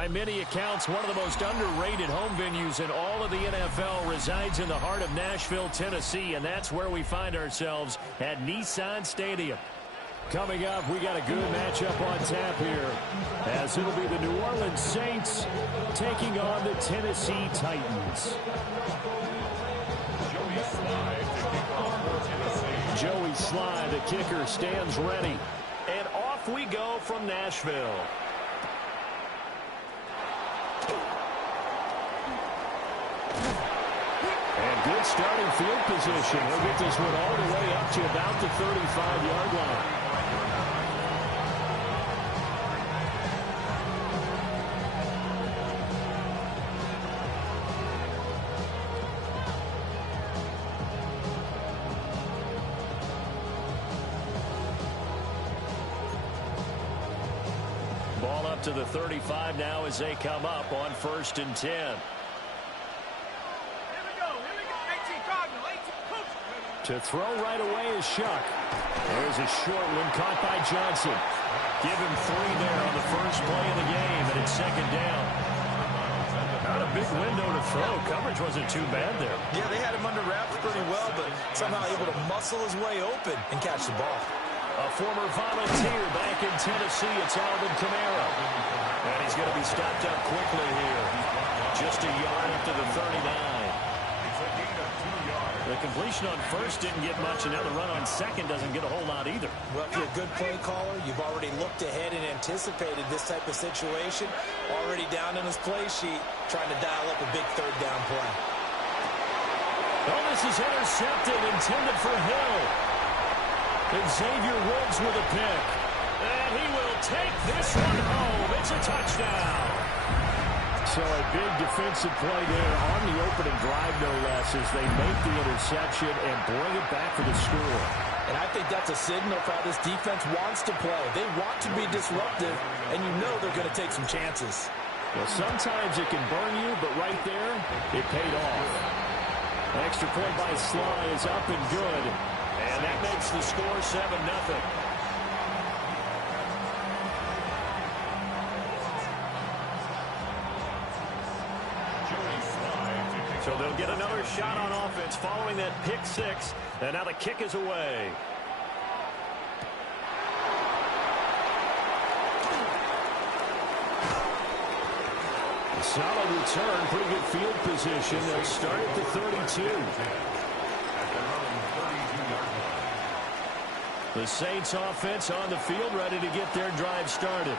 By many accounts, one of the most underrated home venues in all of the NFL resides in the heart of Nashville, Tennessee, and that's where we find ourselves at Nissan Stadium. Coming up, we got a good matchup on tap here, as it'll be the New Orleans Saints taking on the Tennessee Titans. Joey Sly, the kicker, stands ready. And off we go from Nashville. And good starting field position. He'll get this one all the way up to about the 35-yard line. Ball up to the 35 now as they come up on 1st and 10. To throw right away is Shuck. There's a short one caught by Johnson. Give him 3 there on the first play of the game, and it's 2nd down. Not a big window to throw. Coverage wasn't too bad there. Yeah, they had him under wraps pretty well, but somehow able to muscle his way open and catch the ball. A former volunteer back in Tennessee, it's Alvin Kamara. And he's going to be stopped up quickly here. Just a yard up to the 39. The completion on first didn't get much, and now the run on second doesn't get a whole lot either. Well, if you're a good play caller, you've already looked ahead and anticipated this type of situation. Already down in his play sheet, trying to dial up a big 3rd down play. Oh, this is intercepted, intended for Hill. And Xavier Woods with a pick. And he will take this one home. It's a touchdown. So a big defensive play there on the opening drive, no less, as they make the interception and bring it back for the score. And I think that's a signal for how this defense wants to play. They want to be disruptive, and you know they're going to take some chances. Well, sometimes it can burn you, but right there, it paid off. An extra point by Sly is up and good. And that makes the score 7-0. So they'll get another shot on offense following that pick 6. And now the kick is away. A solid return, pretty good field position. They'll start at the 32. The Saints offense on the field, ready to get their drive started.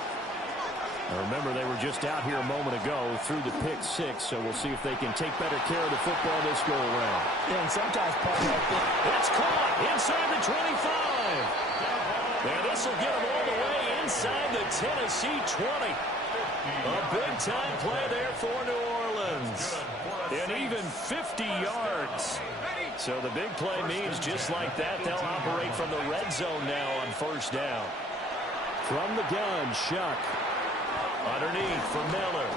Now remember, they were just out here a moment ago through the pick 6, so we'll see if they can take better care of the football this go around. Yeah, and sometimes part of that. It's caught inside the 25. And this will get them all the way inside the Tennessee 20. A big-time play there for New Orleans. And even 50 yards. So the big play means just like that, they'll operate from the red zone now on 1st down. From the gun, Shuck. Underneath for Miller.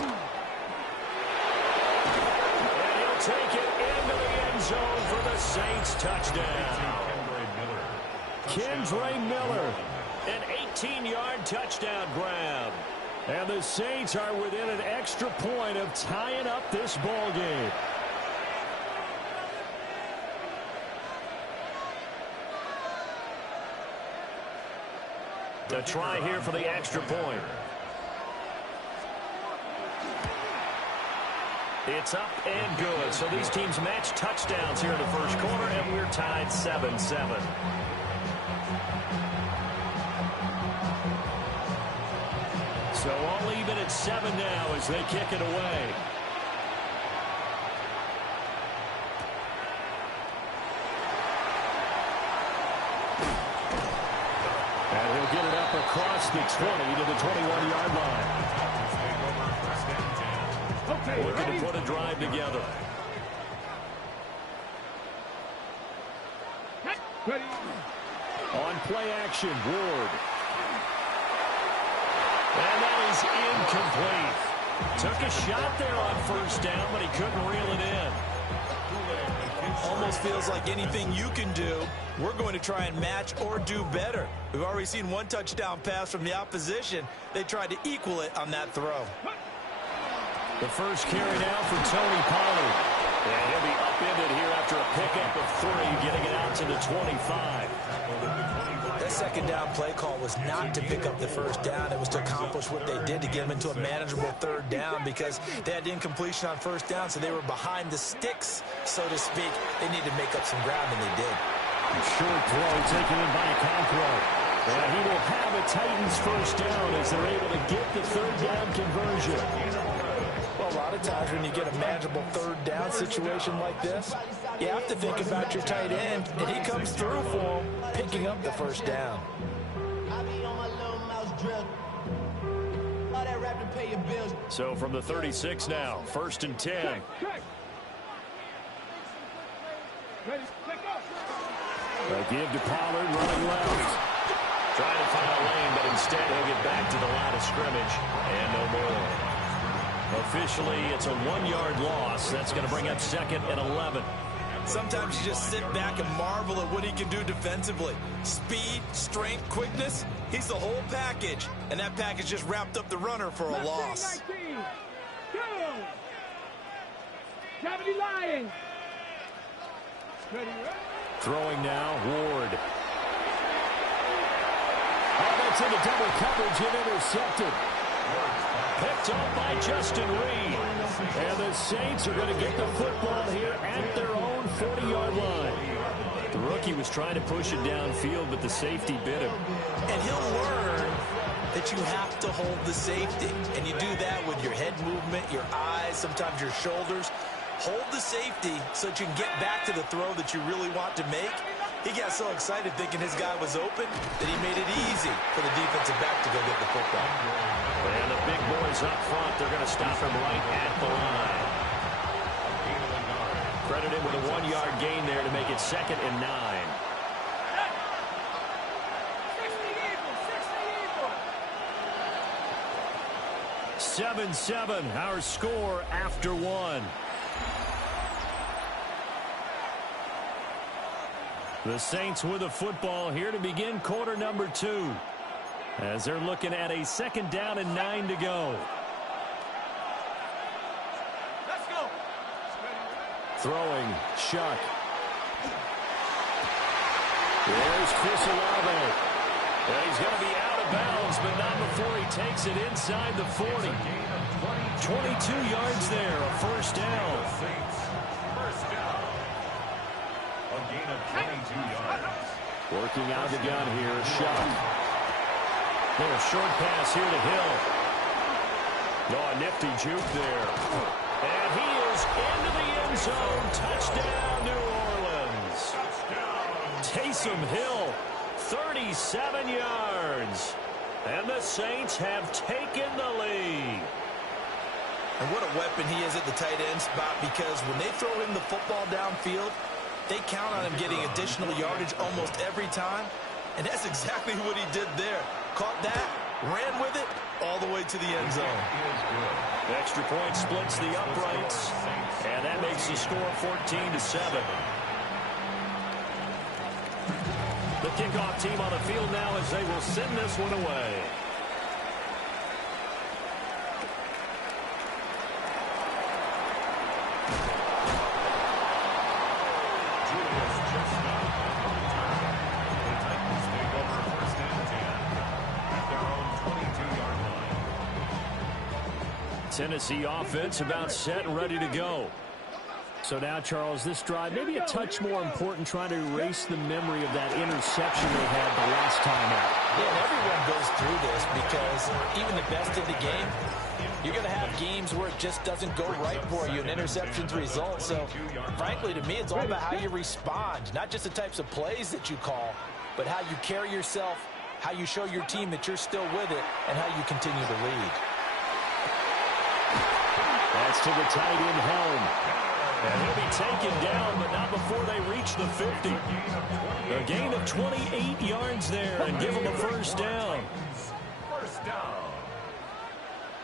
And he'll take it into the end zone for the Saints touchdown. Kendre Miller, an 18-yard touchdown grab. And the Saints are within an extra point of tying up this ball game. A try here for the extra point. It's up and good. So these teams match touchdowns here in the first quarter, and we're tied 7-7. So all even at 7 now as they kick it away. And he'll get it up across the 20 to the 21-yard line. Looking to put a drive together. On play action, Ward. And that is incomplete. Took a shot there on 1st down, but he couldn't reel it in. Almost feels like anything you can do, we're going to try and match or do better. We've already seen one touchdown pass from the opposition. They tried to equal it on that throw. The first carry now for Tony Pollard. And he'll be upended here after a pickup of 3, getting it out to the 25. That second down play call was not to pick up the first down. It was to accomplish what they did to get them into a manageable third down because they had incompletion on first down, so they were behind the sticks, so to speak. They needed to make up some ground, and they did. A short throw taken in by Conqueror. And he will have a Titans first down as they're able to get the third down conversion. Well, a lot of times when you get a manageable third down situation like this, you have to think about your tight end, and he comes through for him, picking up the first down. So from the 36 now, 1st and 10. A give to Pollard, running left. Trying to find a lane, but instead he'll get back to the line of scrimmage, and no more. Officially, it's a 1-yard loss. That's going to bring up 2nd and 11. Sometimes you just sit back and marvel at what he can do defensively. Speed, strength, quickness, he's the whole package. And that package just wrapped up the runner for a loss. Throwing now, Ward. Oh, that's into double coverage and intercepted. Picked up by Justin Reed. And the Saints are going to get the football here at their own 40-yard line. The rookie was trying to push it downfield, but the safety bit him. And he'll learn that you have to hold the safety. And you do that with your head movement, your eyes, sometimes your shoulders. Hold the safety so that you can get back to the throw that you really want to make. He got so excited thinking his guy was open that he made it easy for the defensive back to go get the football. And the big boys up front, they're going to stop him right at the line. Credit him with a 1-yard gain there to make it 2nd and 9. Seven, our score after 1. The Saints with the football here to begin quarter number 2. As they're looking at a 2nd down and 9 to go. Let's go. Throwing, Shuck. There's Chris Olave. And he's going to be out of bounds, but not before he takes it inside the 40. 22 yards there, a first down. First down. A gain of 22 yards. Working out of the gun here, Shuck. Little short pass here to Hill. Oh, a nifty juke there. And he is into the end zone. Touchdown, New Orleans. Taysom Hill, 37 yards. And the Saints have taken the lead. And what a weapon he is at the tight end spot, because when they throw him the football downfield, they count on him getting additional yardage almost every time. And that's exactly what he did there. Caught that, ran with it, all the way to the end zone. Extra point splits the uprights, and that makes the score 14-7. The kickoff team on the field now as they will send this one away. Tennessee offense about set and ready to go. So now, Charles, this drive maybe a touch more important, trying to erase the memory of that interception they had the last time out. Yeah, and everyone goes through this because even the best in the game, you're going to have games where it just doesn't go right for you and interceptions result. So, frankly, to me, it's all about how you respond, not just the types of plays that you call, but how you carry yourself, how you show your team that you're still with it, and how you continue to lead. That's to the tight end, Helm. And he'll be taken down, but not before they reach the 50. A gain of 28 yards there, and give him a first down. First down.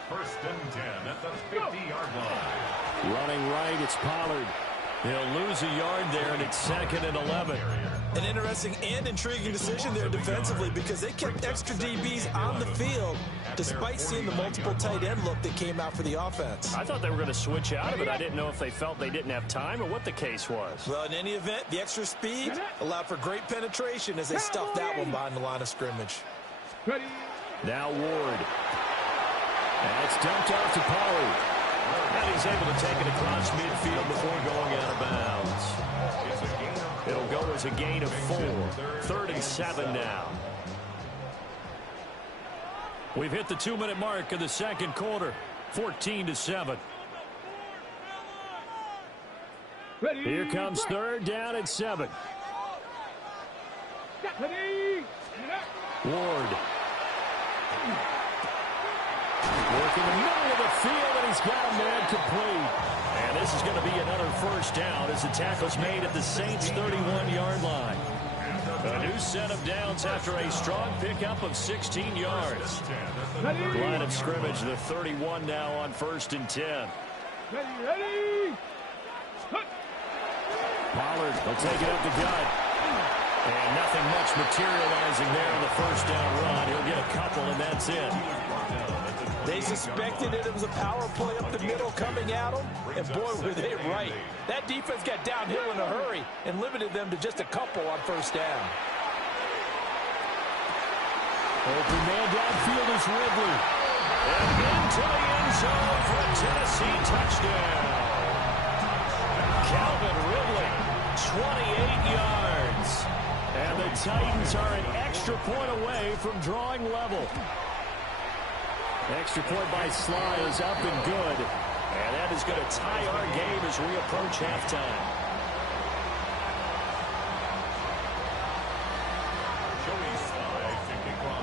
1st and 10 at the 50-yard line. Running right, it's Pollard. He'll lose a yard there, and it's 2nd and 11. An interesting and intriguing decision there defensively because they kept extra DBs on the field despite seeing the multiple tight end look that came out for the offense. I thought they were going to switch out of it. I didn't know if they felt they didn't have time or what the case was. Well, in any event, the extra speed allowed for great penetration as they stuffed that one behind the line of scrimmage. Now Ward. And it's dumped off to Pollard. And he's able to take it across midfield before going out of bounds. It'll go as a gain of 4. 3rd and 7 now. We've hit the 2-minute mark of the second quarter. 14-7. Here comes 3rd down at 7. Ward. Working the middle of the field, and he's got a man complete. And this is going to be another first down as the tackle's made at the Saints' 31-yard line. A new set of downs after a strong pickup of 16 yards. Line of scrimmage, the 31 now on 1st and 10. Pollard will take it up the gut. And nothing much materializing there on the first down run. He'll get a couple, and that's it. They suspected it was a power play up the middle coming at them, and boy, were they right. That defense got downhill in a hurry and limited them to just a couple on first down. Open man downfield is Ridley. And into the end zone for a Tennessee touchdown. Calvin Ridley, 28 yards. And the Titans are an extra point away from drawing level. Extra point by Sly is up and good. And that is going to tie our game as we approach halftime.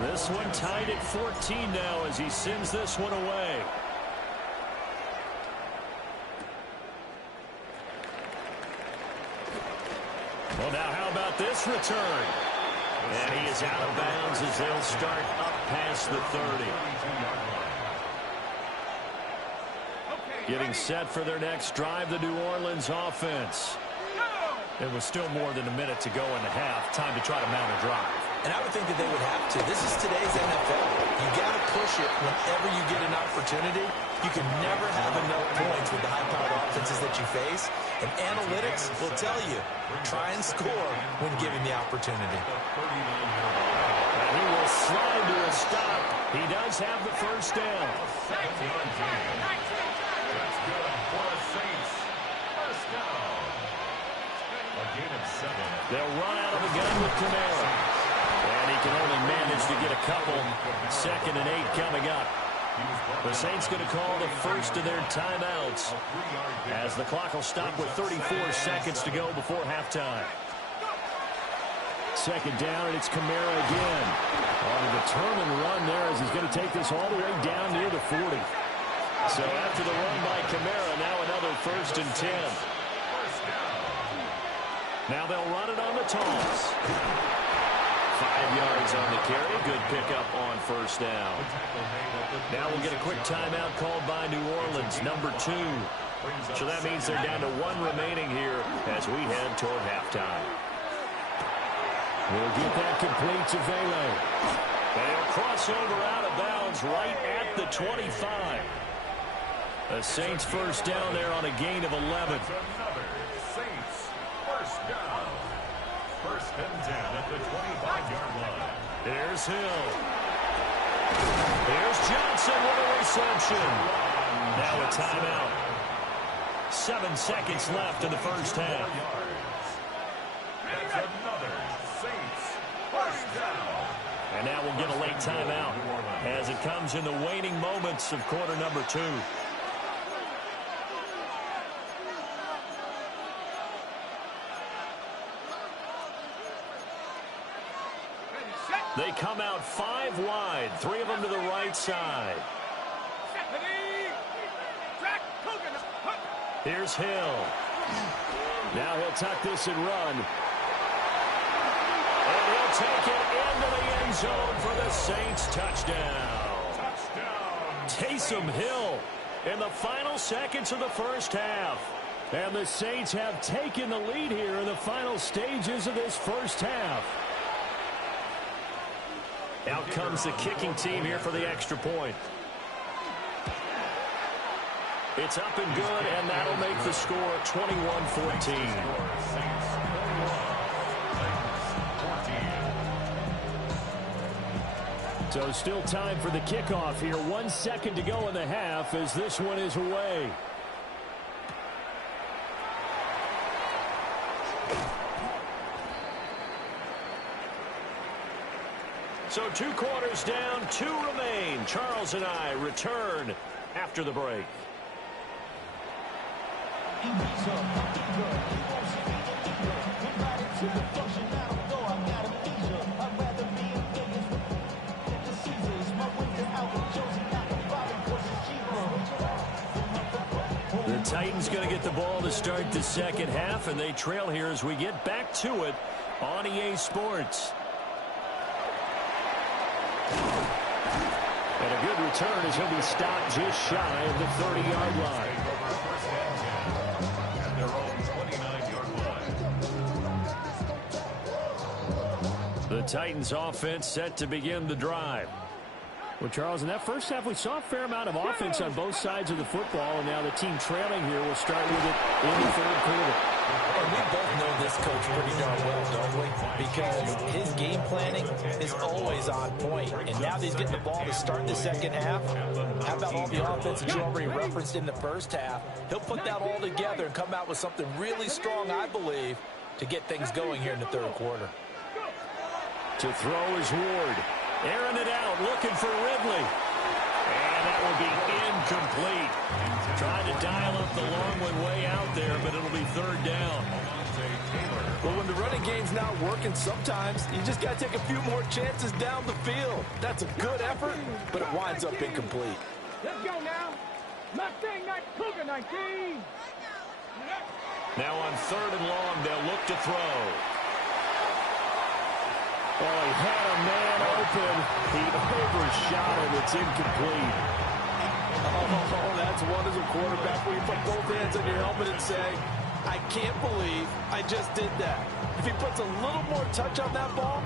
This one tied at 14 now as he sends this one away. Well, now how about this return? And he is out of bounds as they'll start up past the 30. Getting set for their next drive, the New Orleans offense. It was still more than a minute to go in the half. Time to try to mount a drive. And I would think that they would have to. This is today's NFL. You got to push it whenever you get an opportunity. You can never have enough points with the high-powered offenses that you face. And analytics will tell you, try and score when given the opportunity. And he will slide to a stop. He does have the first down. That's good for the Saints. First down. A gain of 7. They'll run out of the gun with Kamara. And he can only manage to get a couple. 2nd and 8 coming up. The Saints going to call the first of their timeouts as the clock will stop with 34 seconds to go before halftime. 2nd down, and it's Kamara again. On a determined run there as he's going to take this all the way down near the 40. So after the run by Kamara, now another 1st and 10. Now they'll run it on the toss. 5 yards on the carry. Good pickup on first down. Now we'll get a quick timeout called by New Orleans, number 2. So that means they're down to 1 remaining here as we head toward halftime. We'll get that complete to Vele. They'll cross over out of bounds right at the 25. The Saints first down there on a gain of 11. Saints first down. 1st and 10 at the 25-yard line. Here's Hill. Here's Johnson with a reception. Now a timeout. 7 seconds left in the first half. That's another Saints first down. And now we'll get a late timeout as it comes in the waning moments of quarter number 2. They come out 5 wide, 3 of them to the right side. Here's Hill. Now he'll tuck this and run. And he'll take it into the end zone for the Saints touchdown. Taysom Hill in the final seconds of the first half. And the Saints have taken the lead here in the final stages of this first half. Out comes the kicking team here for the extra point. It's up and good, and that'll make the score 21-14. So still time for the kickoff here. 1 second to go in the half as this one is away. So 2 quarters down, 2 remain. Charles and I return after the break. The Titans going to get the ball to start the second half, and they trail here as we get back to it on EA Sports. And a good return as he'll be stopped just shy of the 30-yard line. At their own 29-yard line. The Titans offense set to begin the drive. Well, Charles, in that first half, we saw a fair amount of offense on both sides of the football, and now the team trailing here will start with it in the third quarter. And we both know this coach pretty darn well, don't we? Because his game planning is always on point. And now that he's getting the ball to start the second half, how about all the offense that you already referenced in the first half? He'll put that all together and come out with something really strong, I believe, to get things going here in the third quarter. To throw is Ward. Airing it out, looking for Ridley. And that will be incomplete. Trying to dial up the long one way out there, but it'll be third down. Well, when the running game's not working, sometimes you just got to take a few more chances down the field. That's a good effort, but it winds up incomplete. Let's go now. Mustang, not Cougar 19. Now on third and long, they'll look to throw. Oh, he had a man open. He overshot him. It's incomplete. Oh, that's one as a quarterback where you put both hands on your helmet and say, I can't believe I just did that. If he puts a little more touch on that ball,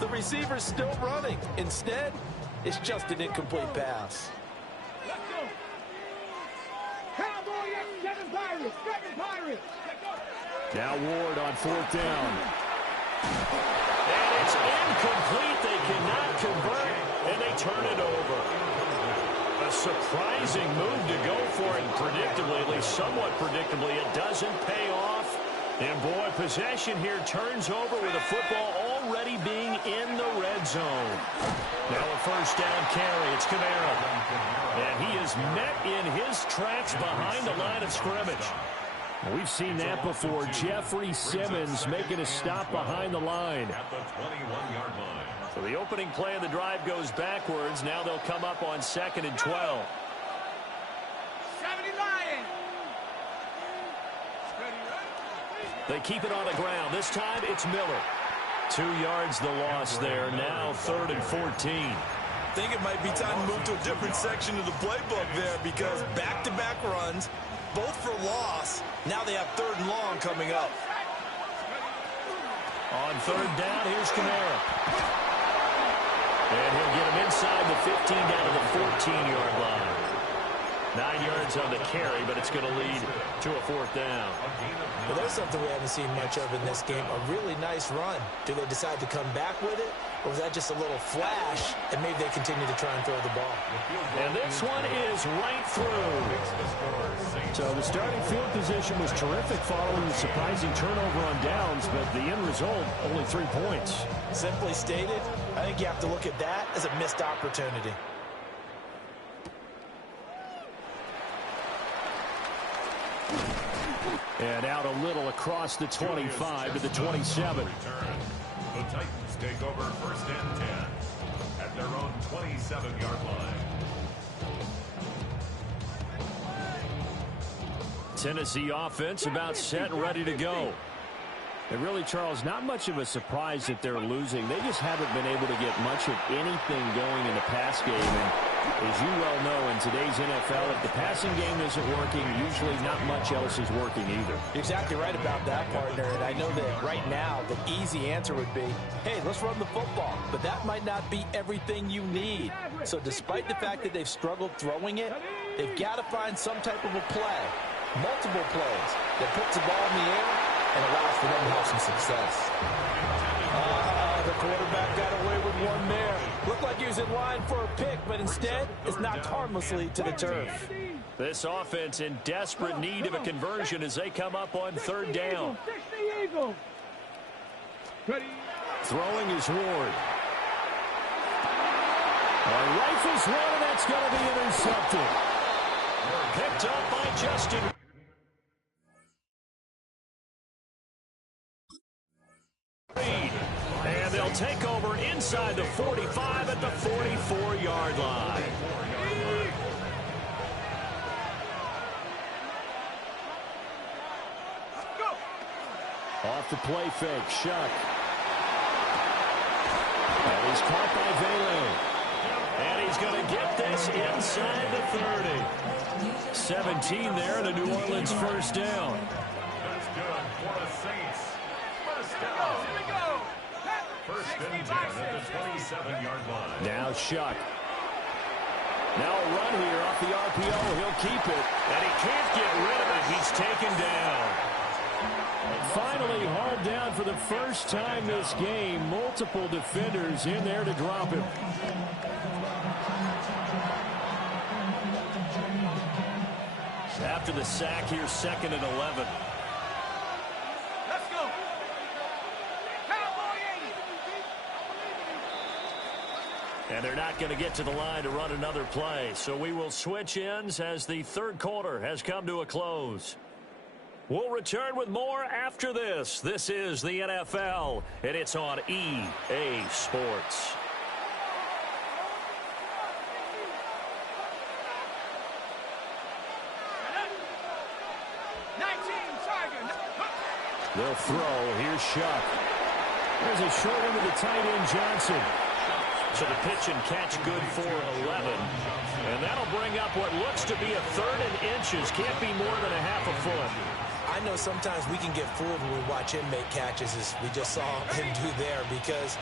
the receiver's still running. Instead, it's just an incomplete pass. Let's go. Cowboy X, 7 Pirates. 7 Pirates. Let's go. Now Ward on fourth down. And it's incomplete. They cannot convert, and they turn it over. A surprising move to go for it, and predictably, at least somewhat predictably, it doesn't pay off. And boy, possession here turns over with the football already being in the red zone. Now a first down carry. It's Kamara. And he is met in his tracks behind the line of scrimmage. We've seen that before. Jeffrey Simmons making a stop behind the line. At the 21-yard line. So the opening play of the drive goes backwards. Now they'll come up on 2nd and 12. 70 Lions. They keep it on the ground. This time it's Miller. 2 yards the loss there. Now 3rd and 14. I think it might be time to move to a different section of the playbook there, because back-to-back runs, both for loss. Now they have 3rd and long coming up. On 3rd down, here's Kamara. And he'll get him inside the 15 down to the 14-yard line. 9 yards on the carry, but it's going to lead to a 4th down. Well, there's something we haven't seen much of in this game, a really nice run. Do they decide to come back with it, or was that just a little flash, and maybe they continue to try and throw the ball? And this one is right through. So the starting field position was terrific following the surprising turnover on downs, but the end result, only 3 points. Simply stated, I think you have to look at that as a missed opportunity. And out a little across the 25 to the 27. The Titans take over 1st and 10 at their own 27-yard line. Tennessee offense about set and ready to go. And really, Charles, not much of a surprise that they're losing. They just haven't been able to get much of anything going in the pass game. And As you well know, in today's NFL, if the passing game isn't working, usually not much else is working either. You're exactly right about that, partner. And I know that right now the easy answer would be, hey, let's run the football. But that might not be everything you need. So despite the fact that they've struggled throwing it, they've got to find some type of a play, multiple plays, that puts the ball in the air and allows for them to have some success. The quarterback got away with one there. Looked like he was in line for a pick, but instead, it's knocked harmlessly to the turf. This offense in desperate need of a conversion as they come up on third down. Throwing is Ward. A rifles one, and that's going to be intercepted. Picked up by Justin. And they'll take over inside the 45 at the 44-yard line. Off the play fake, Shuck. And he's caught by Vele. And he's going to get this inside the 30. 17 there, and a New Orleans first down. That's good for the Saints. First down. Here we go. First and 10 at the 27-yard line. Now Shuck. Now a run here off the RPO. He'll keep it. And he can't get rid of it. He's taken down. Finally hauled down for the first time this game. Multiple defenders in there to drop him. After the sack here, 2nd and 11. Let's go. And they're not going to get to the line to run another play. So we will switch ends as the third quarter has come to a close. We'll return with more after this. This is the NFL, and it's on EA Sports. They'll throw. Here's Shuck. There's a short one to the tight end, Johnson. So the pitch and catch good for 11. And that'll bring up what looks to be a 3rd and inches. Can't be more than a half a foot. I know sometimes we can get fooled when we watch him make catches, as we just saw him do there, because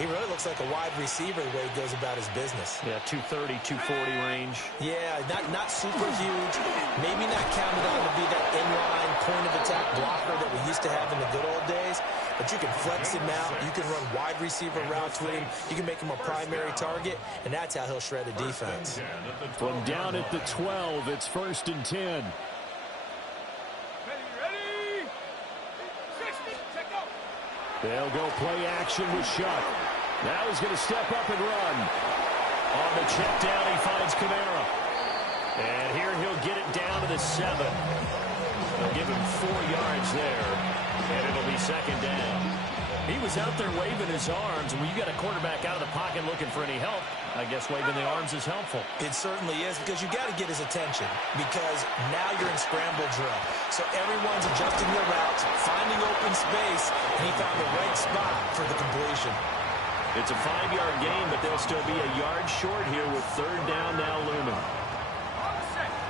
he really looks like a wide receiver the way he goes about his business. Yeah, 230, 240 range. Yeah, not super huge. Maybe not counted on to be that inline point-of-attack blocker that we used to have in the good old days. But you can flex him out. You can run wide receiver routes with him. You can make him a primary target, and that's how he'll shred a defense. From down at the 12, it's 1st and 10. They'll go play action with Shuck. Now he's going to step up and run. On the check down, he finds Kamara. And here he'll get it down to the 7. They'll give him 4 yards there. And it'll be 2nd down. He was out there waving his arms. And when you got a quarterback out of the pocket looking for any help, I guess waving the arms is helpful. It certainly is, because you got to get his attention, because now you're in scramble drill. So everyone's adjusting their routes, finding open space, and he found the right spot for the completion. It's a 5-yard gain, but they'll still be a yard short here with 3rd down now looming.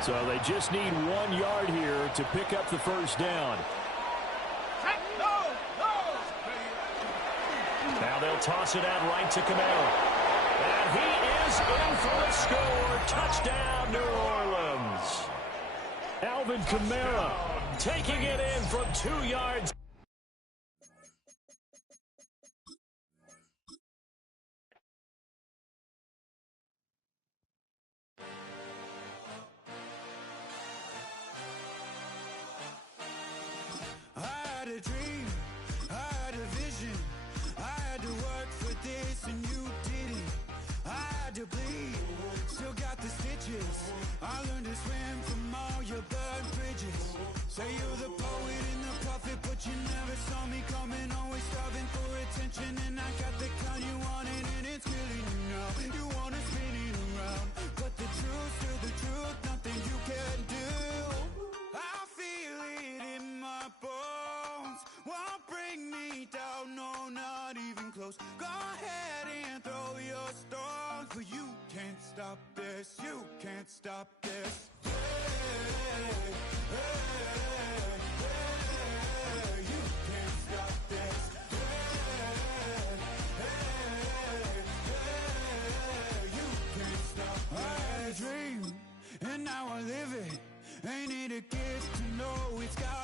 So they just need 1 yard here to pick up the first down. Now they'll toss it out right to Kamara. And he is in for the score. Touchdown, New Orleans. Alvin Kamara taking it in from 2 yards. I had a dream, I had a vision, I had to work for this and you didn't. I had to bleed, still got the stitches. I learned to swim from all your burned bridges. Say you're the poet and the prophet, but you never saw me coming. Always starving for attention, and I got the kind you wanted, and it's killing you now. You wanna spin it around, but the truth's still the truth, nothing you can do. I feel it in my bones, won't bring me down, no, not even close. Go ahead and throw your stones, but you can't stop this. need a gift to know it's got